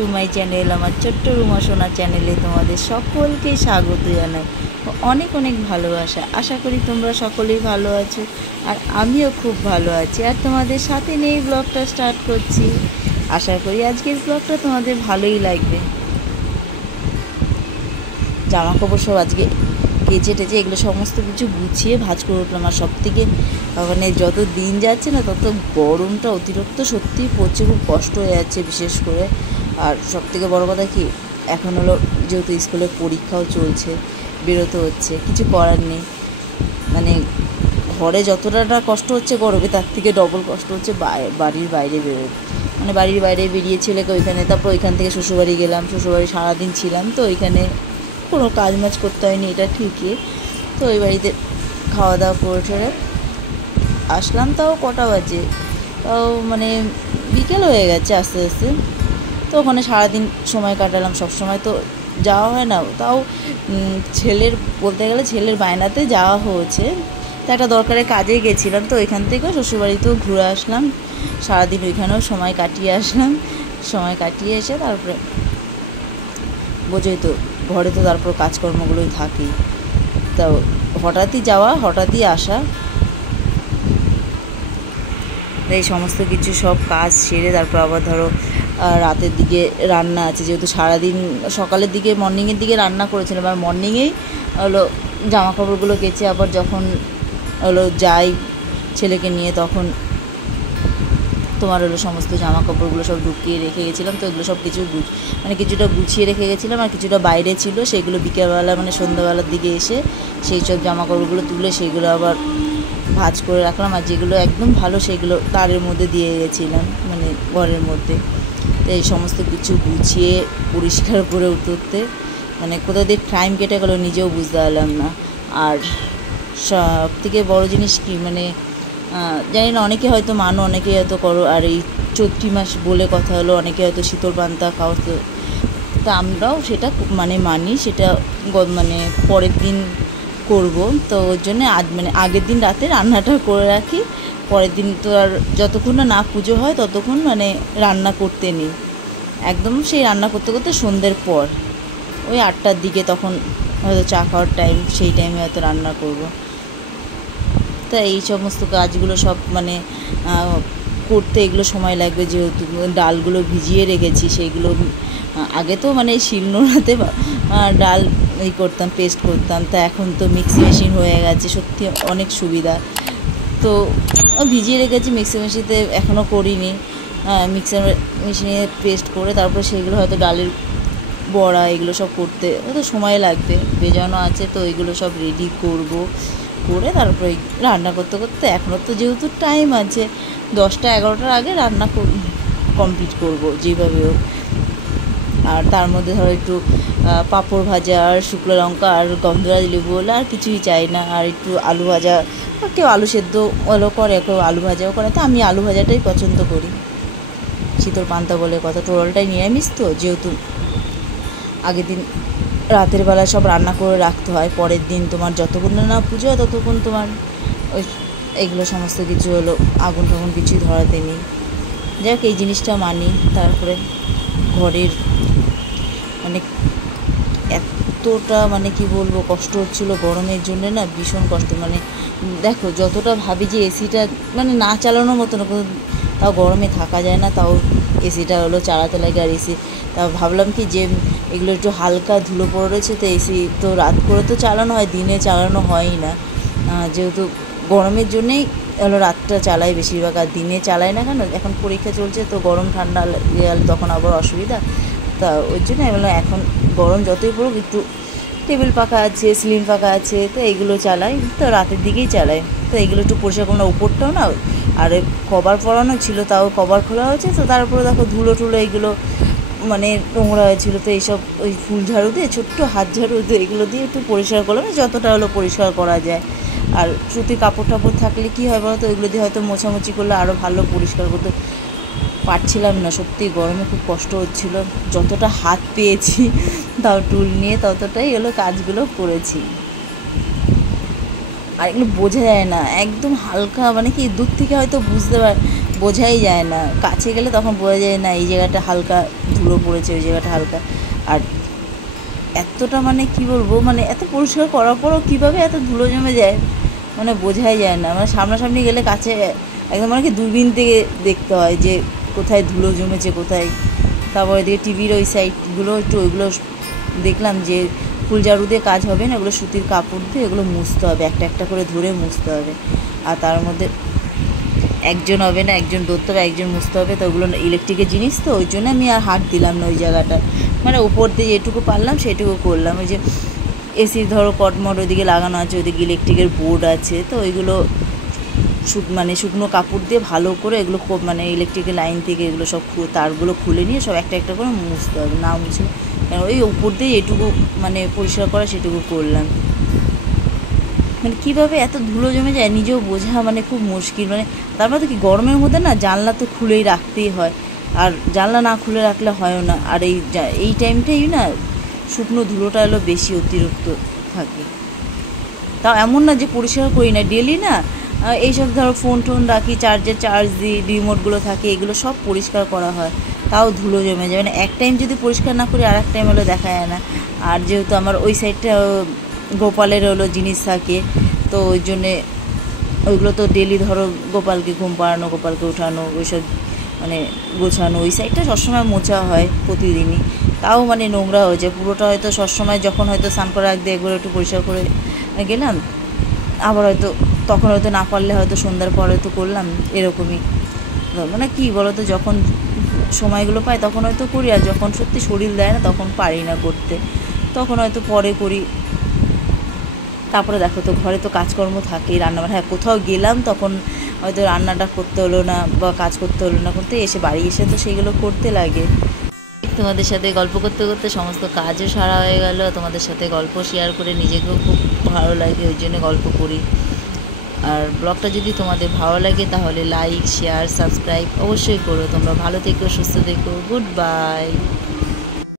To my channel. আমার ছোট্ট রুমা সোনা চ্যানেলে তোমাদের সকলকে স্বাগত জানাই, অনেক অনেক ভালোবাসা। আশা করি তোমরা সকলেই ভালো আছো, আর আমিও খুব ভালো আছি। আর তোমাদের সাথে নিয়ে ব্লগটা স্টার্ট করছি। আশা করি আজকের ব্লগটা তোমাদের ভালোই লাগবে। জামা কাপড় সব আজকে কেচে টেচে এগুলো সমস্ত কিছু গুছিয়ে ভাঁজ করে উঠলাম। আর সব থেকে মানে যত দিন যাচ্ছে না তত গরমটা অতিরিক্ত সত্যিই পড়ছে, খুব কষ্ট হয়ে যাচ্ছে বিশেষ করে। আর সব থেকে বড়ো কথা কি, এখন হলো যেহেতু স্কুলে পরীক্ষাও চলছে, বেরোতে হচ্ছে, কিছু করার নেই। মানে ঘরে যতটা না কষ্ট হচ্ছে গরমে, তার থেকে ডবল কষ্ট হচ্ছে বাড়ির বাইরে বেরোতে। মানে বাড়ির বাইরে বেরিয়ে ছেলেকে ওইখানে, তারপর ওইখান থেকে শ্বশুরবাড়ি গেলাম, শ্বশুরবাড়ি সারাদিন ছিলাম, তো ওইখানে কোনো কাজ মাজ করতে হয়নি, এটা ঠিকই। তো ওই বাড়িতে খাওয়া দাওয়া করে ঠেরে আসলাম, তাও কটা বাজে, তাও মানে বিকেল হয়ে গেছে আস্তে আস্তে। তো ওখানে সারাদিন সময় কাটালাম, সব সময় তো যাওয়া হয় না, তাও ছেলের বলতে গেলে ছেলের বায়নাতে যাওয়া হয়েছে। তো একটা দরকারে কাজে গেছিলাম, তো ওইখান থেকে শ্বশুরবাড়িতেও ঘুরে আসলাম, সারাদিন ওইখানেও সময় কাটিয়ে আসলাম। সময় কাটিয়ে এসে তারপরে বোঝোই তো ঘরে তো তারপর কাজকর্মগুলোই থাকেই, তো হঠাৎই যাওয়া হঠাৎই আসা। এই সমস্ত কিছু সব কাজ সেরে তারপর আবার ধরো রাতের দিকে রান্না আছে, যেহেতু সারাদিন সকালের দিকে মর্নিংয়ের দিকে রান্না করেছিলাম, আর মর্নিংয়েই হলো জামা কাপড়গুলো কেচে আবার যখন হলো যাই ছেলেকে নিয়ে, তখন তোমার হলো সমস্ত জামা কাপড়গুলো সব ঢুকিয়ে রেখে গেছিলাম। তো এগুলো সব কিছু মানে কিছুটা গুছিয়ে রেখে গেছিলাম, আর কিছুটা বাইরে ছিল, সেগুলো বিকেলবেলা মানে সন্ধ্যাবেলার দিকে এসে সেই সব জামা কাপড়গুলো তুলে সেইগুলো আবার ভাঁজ করে রাখলাম। আর যেগুলো একদম ভালো সেগুলো তারের মধ্যে দিয়ে গেছিলাম, মানে ঘরের মধ্যে। তো এই সমস্ত কিছু গুছিয়ে পরিষ্কার করে উঠতে মানে কোথা দিয়ে টাইম কেটে গেলো নিজেও বুঝতে পারলাম না। আর সব থেকে বড়ো জিনিস কি, মানে জানি না অনেকে হয়তো মানো, অনেকে হয়তো করো, আর এই চৈত্রি মাস বলে কথা হলো, অনেকে হয়তো শীতল পান্তা খাও, তো আমরাও সেটা মানে মানি, সেটা মানে পরের দিন করব। তো ওর জন্য মানে আগের দিন রাতে রান্নাটা করে রাখি, পরের দিন তো আর যতক্ষণ না পুজো হয় ততক্ষণ মানে রান্না করতে নেই। একদম সেই রান্না করতে করতে সন্ধ্যের পর ওই 8টার দিকে, তখন হয়তো চা খাওয়ার টাইম, সেই টাইমে হয়তো রান্না করব। তা এই সমস্ত কাজগুলো সব মানে করতে এগুলো সময় লাগবে, যেহেতু ডালগুলো ভিজিয়ে রেখেছি, সেইগুলো আগে তো মানে শিলনোড়াতে ডাল করতাম, পেস্ট করতাম, তা এখন তো মিক্সি মেশিন হয়ে গেছে, সত্যি অনেক সুবিধা। তো ভিজিয়ে রেখেছি মিক্সি মেশিনে, এখনও করিনি। মিক্সার মেশিনে পেস্ট করে তারপরে সেগুলো হয়তো ডালের বড়া এগুলো সব করতে হয়তো সময় লাগবে, ভেজানো আছে, তো এগুলো সব রেডি করব, করে তারপরে রান্না করতে করতে এখনও তো যেহেতু টাইম আছে, 10টা 11টার আগে রান্না কমপ্লিট করব যেভাবে হোক। আর তার মধ্যে ধরো একটু পাঁপড় ভাজা আর শুকনো লঙ্কা আর গন্ধরাজ লেবু হলে আর কিছুই চাই না, আর একটু আলু ভাজা, কেউ আলু সেদ্ধ হলো করে, কেউ আলু ভাজাও করে, তো আমি আলু ভাজাটাই পছন্দ করি। শীতল পান্তা বলে কথা, টোটালটাই নিরামিষ, তো যেহেতু আগের দিন রাতের বেলা সব রান্না করে রাখতে হয়, পরের দিন তোমার যতক্ষণ না পুজো হয় ততক্ষণ তোমার ওই এগুলো সমস্ত কিছু হলো আগুন টাগুন কিছুই ধরাতে নেই। যাক এই জিনিসটা মানি। তারপরে ঘরের মানে এতটা মানে কি বলবো কষ্ট হচ্ছিলো গরমের জন্য না, ভীষণ কষ্ট। মানে দেখো যতটা ভাবি যে এসিটা মানে না চালানোর মতো না, তাও গরমে থাকা যায় না, তাও এসিটা হলো চালাতে লাগে। আর এসি তাও ভাবলাম কি যে এগুলো একটু হালকা ধুলো পড়ে রয়েছে, তো এসি তো রাত করে তো চালানো হয়, দিনে চালানো হয়ই না, যেহেতু গরমের জন্যেই হলো রাতটা চালাই বেশিরভাগ, আর দিনে চালাই না। কেন, এখন পরীক্ষা চলছে, তো গরম ঠান্ডা গেলে তখন আবার অসুবিধা, তা ওই জন্য আমি বললাম এখন গরম যতই পড়ুক একটু টেবিল পাখা আছে, সিলিং পাখা আছে, তো এইগুলো চালাই, তো রাতের দিকেই চালাই। তো এইগুলো একটু পরিষ্কার করো না, উপরটাও না, আর কভার পরানো ছিল, তাও কভার খোলা হয়েছে, তো তারপরে দেখো ধুলো টুলো এইগুলো মানে নোংরা হয়েছিল, তো এইসব ওই ফুল ঝাড়ু দিয়ে, ছোট্ট হাত ঝাড়ু দিয়ে এগুলো দিয়ে একটু পরিষ্কার করলাম, যতটা হলো পরিষ্কার করা যায়। আর সুতি কাপড় টাপড় থাকলে কী হয় বলো তো, এগুলো দিয়ে হয়তো মোছামুছি করলে আরও ভালো পরিষ্কার করতে পারছিলাম না, সত্যি গরমে খুব কষ্ট হচ্ছিল। যতটা হাত পেয়েছি তাও টুল নিয়ে ততটাই হলো কাজগুলো করেছি। আর এগুলো বোঝা যায় না, একদম হালকা, মানে কি দূর থেকে হয়তো বোঝাই যায় না, কাছে গেলে তখন বোঝা যায় না এই জায়গাটা হালকা ধুলো পড়েছে, ওই জায়গাটা হালকা। আর এতটা মানে কি বলবো, মানে এত পরিষ্কার করার পরও কীভাবে এত ধুলো জমে যায় মানে বোঝাই যায় না। মানে সামনাসামনি গেলে কাছে একদম মানে কি দূরবীন থেকে দেখতে হয় যে কোথায় ধুলো জমেছে কোথায়। তারপর এদিকে টিভির ওই সাইডগুলো একটু ওইগুলো দেখলাম যে ফুল ঝাড়ু দিয়ে কাজ হবে না, এগুলো সুতির কাপড় দিয়ে এগুলো মুছতে হবে, একটা একটা করে ধরে মুছতে হবে। আর তার মধ্যে একজন হবে না, একজন ধরতে হবে, একজন মুছতে হবে। তো ওগুলো ইলেকট্রিকের জিনিস, তো ওই জন্য আমি আর হাত দিলাম না ওই জায়গাটা। মানে উপর দিয়ে যেটুকু পারলাম সেটুকু করলাম। ওই যে এসির ধরো কটমট ওইদিকে লাগানো আছে, ওইদিকে ইলেকট্রিকের বোর্ড আছে, তো ওইগুলো মানে শুকনো কাপড় দিয়ে ভালো করে এগুলো মানে ইলেকট্রিকের লাইন থেকে এগুলো সব তারগুলো খুলে নিয়ে সব একটা একটা করে মুছতে হবে, না মুছে ওই উপর দিয়ে এটুকু মানে পরিষ্কার করা সেটুকু করলাম। মানে কীভাবে এত ধুলো জমে যায় নিজেও বোঝা মানে খুব মুশকিল। মানে তারপর তো কি গরমের মধ্যে না জানলা তো খুলেই রাখতেই হয়, আর জানলা না খুলে রাখলে হয়ও না। আর এই টাইমটাই না শুকনো ধুলোটা এলো বেশি অতিরিক্ত থাকে। তাও এমন না যে পরিষ্কার করি না, ডেলি না এইসব ধরো ফোন টোন রাখি, চার্জ দিই, রিমোটগুলো থাকে, এগুলো সব পরিষ্কার করা হয়, তাও ধুলো জমে যায়। মানে এক টাইম যদি পরিষ্কার না করি আর এক টাইম হলো দেখা যায় না। আর যেহেতু আমার ওই সাইডটা গোপালের হলো জিনিস থাকে, তো ওই জন্যে ওইগুলো তো ডেলি ধরো গোপালকে ঘুম পাড়ানো, গোপালকে ওঠানো, ওইসব মানে গোছানো, ওই সাইডটা সবসময় মোছা হয় প্রতিদিনই। তাও মানে নোংরা হয়ে যায় পুরোটা, হয়তো সবসময় যখন হয়তো স্নান করা আগে একবার একটু পরিষ্কার করে গেলাম, আবার হয়তো তখন হয়তো না পারলে হয়তো সন্ধ্যার পর হয়তো করলাম, এরকমই। মানে কী বলো তো, যখন সময়গুলো পাই তখন হয়তো করি, আর যখন সত্যি শরীর দেয় না তখন পারি না করতে, তখন হয়তো পরে করি। তারপরে দেখো তো ঘরে তো কাজকর্ম থাকেই, রান্নাবান্না, হ্যাঁ কোথাও গেলাম তখন হয়তো রান্নাটা করতে হলো না বা কাজ করতে হলো না, করতে এসে বাড়ি এসে তো সেইগুলো করতে লাগে। তোমাদের সাথে গল্প করতে করতে সমস্ত কাজও সারা হয়ে গেল, তোমাদের সাথে গল্প শেয়ার করে নিজেকেও খুব ভালো লাগে, ওই জন্য গল্প করি। আর ব্লগটা যদি তোমাদের ভালো লাগে তাহলে লাইক শেয়ার সাবস্ক্রাইব অবশ্যই করো। তোমরা ভালো থেকো, সুস্থ থেকো, গুড বাই।